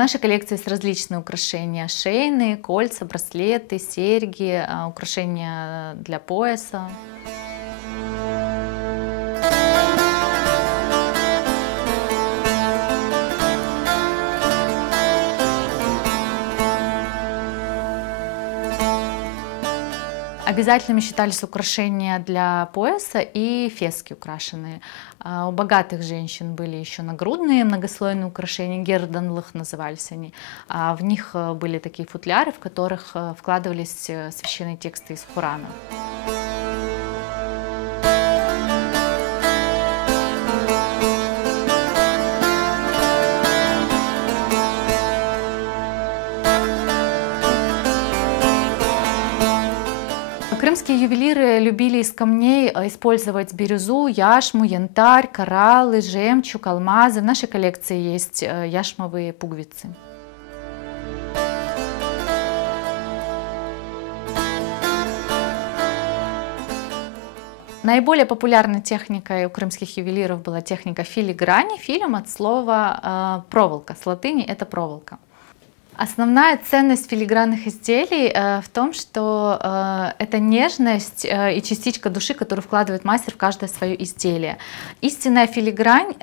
нашей коллекции есть различные украшения: шейные, кольца, браслеты, серьги, украшения для пояса. Обязательными считались украшения для пояса и фески украшенные. У богатых женщин были еще нагрудные многослойные украшения, герданлых назывались они. В них были такие футляры, в которых вкладывались священные тексты из Корана. Крымские ювелиры любили из камней использовать бирюзу, яшму, янтарь, кораллы, жемчуг, алмазы. В нашей коллекции есть яшмовые пуговицы. Наиболее популярной техникой у крымских ювелиров была техника филиграни. Филим от слова проволока, с латыни это проволока. Основная ценность филигранных изделий в том, что это нежность и частичка души, которую вкладывает мастер в каждое свое изделие. Истинная филигрань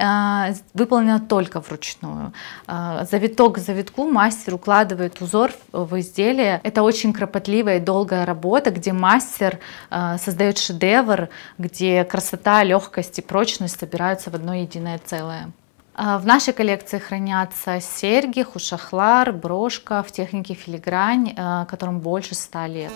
выполнена только вручную. Завиток к завитку мастер укладывает узор в изделие. Это очень кропотливая и долгая работа, где мастер создает шедевр, где красота, легкость и прочность собираются в одно единое целое. В нашей коллекции хранятся серьги, хушахлар, брошка в технике филигрань, которым больше 100 лет.